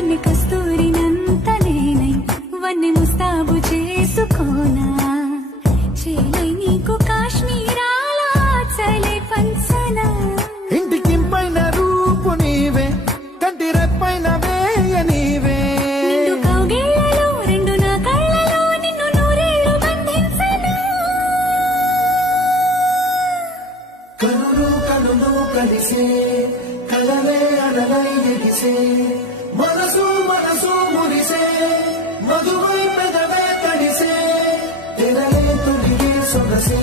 కన్ని కస్తూరినంత నేనై వన్నె ముస్తాబు చేసుకోనా చేలై నీకు కాశ్మీరాల చలే పంచనా ఇంటికింపైన రూపు నీవే కంటి రెప్పైన వేయ నీవే నిండు కౌగిళ్ళలో రెండు నా కళ్ళలో నిన్ను నూరేళ్ళు బంధించనా కనులు కనులు కలిసే కలలే అలలై ఎగిసే మనసు మనసు మురిసే మధువై పెదవే తడిసే తెరలే తొలిగే సొగసే